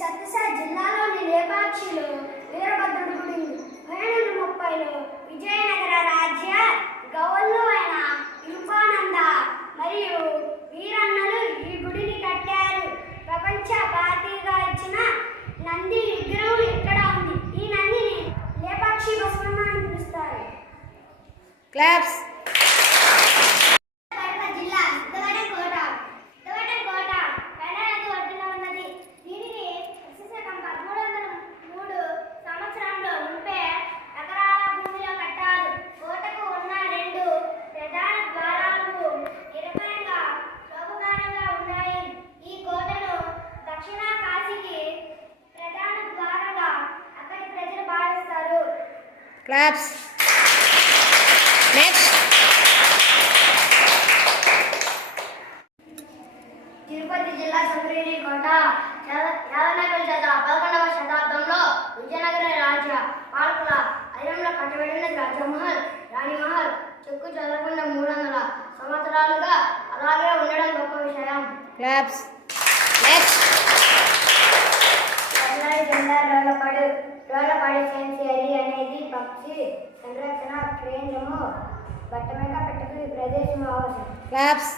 సత్యసాయి జిల్లాలోని లేపాక్షిలో వీరభద్రుడు గుడి వెయ్యి ముప్పైలో విజయనగర రాజ్య గవల్లో అయిన రూపానంద మరియు వీరన్నలు ఈ గుడిని కట్టారు. ప్రపంచ భారతిగా ఇచ్చిన నంది విగ్రహం ఇక్కడ ఉంది? ఈ నందిని లేపాక్షి బస్వమ్మ అని పిలుస్తారు. క్లాప్స్ క్లాప్స్ నెక్స్ట్ తిరుపతి జిల్లా సంగ్రీని కోట యాదనగర శత పదకొండవ శతాబ్దంలో విజయనగర రాజా పాలకుల ఐరంలో కట్టబడిన రాజమహల్ రాణిమహల్ చెక్కు చెదరకుండా మూడు వందల సంవత్సరాలుగా అలాగే ఉండడం గొప్ప విషయం. క్లాప్స్ నెక్స్ట్ రోలపాడు రోలపాడు సెన్సియరీ అనేది పక్షి సంరక్షణ కేంద్రము బట్టమేక పెట్టకు ఈ ప్రదేశం అవసరం క్లాప్స్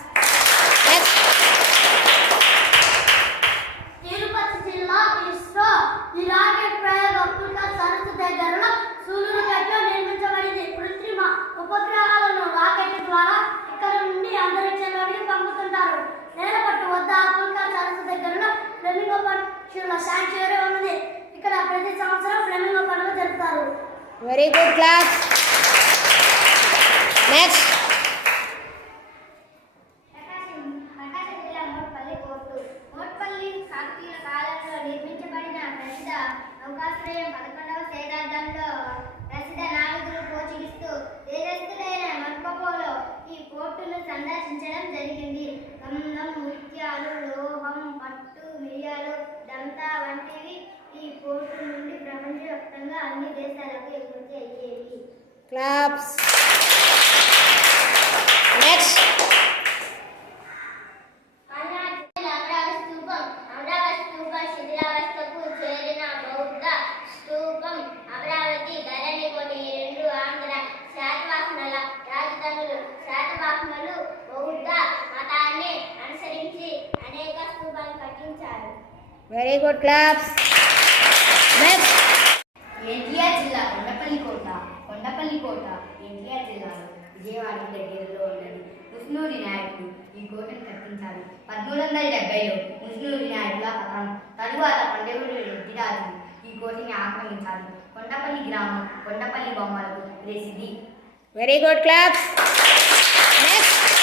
పండుగ జరుపుతారు వెరీ గుడ్ అన్ని దేశాలకు ఎగుమతి అయ్యేవి క్లాప్స్ నెక్స్ట్ అమరావతి స్తూపం అమరావతి స్తూపం ఎన్టీఆర్ జిల్లా కొండపల్లి కోట కొండపల్లి కోట ఎన్టీఆర్ జిల్లాలో విజయవాడ దగ్గరలో ఉన్నది. ముస్నూరి నాయకుడు ఈ కోటను కట్టించారు పదమూడు వందల డెబ్బైలో ముస్నూరి నాయకుల పతనం తరువాత పండేవుడు రెడ్డిరాజు ఈ కోటని ఆక్రమించారు కొండపల్లి గ్రామం కొండపల్లి బొమ్మలకు ప్రసిద్ధి వెరీ గుడ్ క్లాప్స్ నెక్స్ట్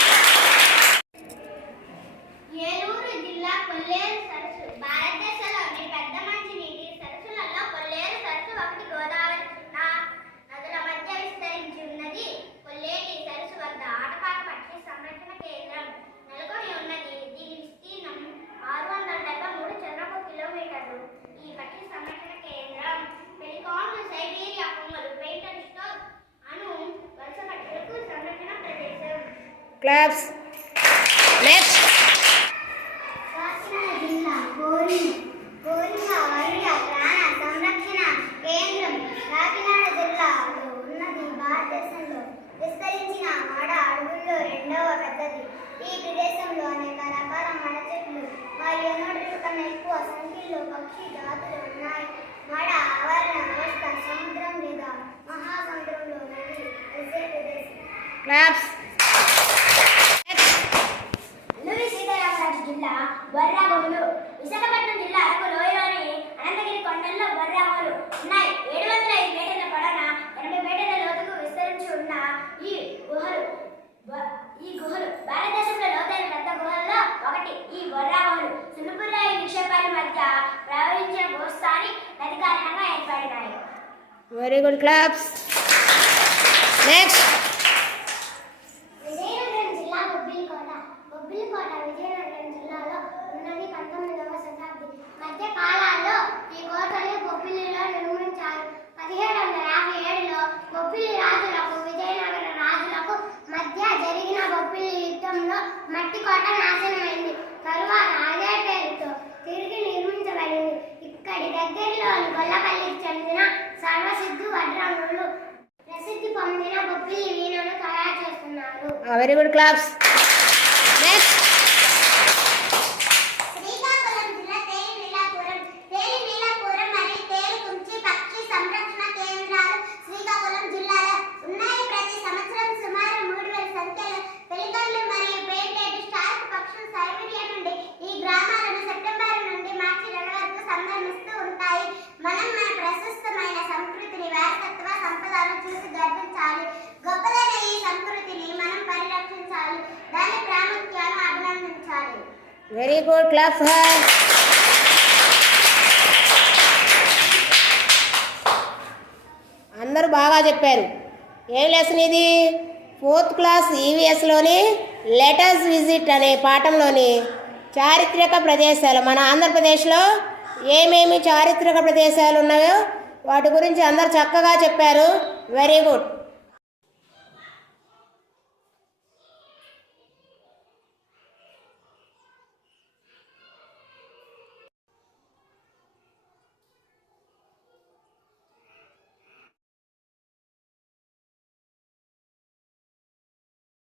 ఉన్నది భారతదేశంలో విస్తరించిన మడ అడవుల్లో రెండవ పెద్దది ఈ ప్రదేశంలో అనేక రకాల మడ చెట్లు మరియు నూటికి కన్నా ఎక్కువ సంఖ్యలో పక్షి జాతులు ఉన్నాయి మడ ఆవరణ వ్యవస్థ సముద్రం లేదా మహాసముద్రంలో నది కలిసే ప్రదేశం గోస్తాని నది కారణంగా ఏర్పడినాయి. Very good claps next Vizianagaram జిల్లా బొబ్బిలికోట. బొబ్బిలికోట విజయనగరం జిల్లాలో ఉన్నది పంతొమ్మిదవ శతాబ్ది. మధ్య కాలాల్లో ఈ కోటని బొబ్బిలిలో నిర్మించారు. పదిహేడు వందల యాభై ఏడులో బొబ్బిలి రాజులకు విజయనగర రాజులకు మధ్య జరిగిన బొబ్బిలి యుద్ధంలో మట్టి కోట నాశనమైంది. తరువాత దగ్గరలోని గొల్లపల్లికి చెందిన సర్వసిద్ధు వడ్రంగులు ప్రసిద్ధి పొందిన బొబ్బిలి వీణను తయారు చేస్తున్నారు. Very good claps next very good claps hi అందరూ బాగా చెప్పారు. ఏం లెసన్ ఇది? ఫోర్త్ క్లాస్ ఈవీఎస్లోని లెటర్స్ విజిట్ అనే పాఠంలోని చారిత్రక ప్రదేశాలు మన ఆంధ్రప్రదేశ్లో ఏమేమి చారిత్రక ప్రదేశాలు ఉన్నాయో వాటి గురించి అందరు చక్కగా చెప్పారు. Very good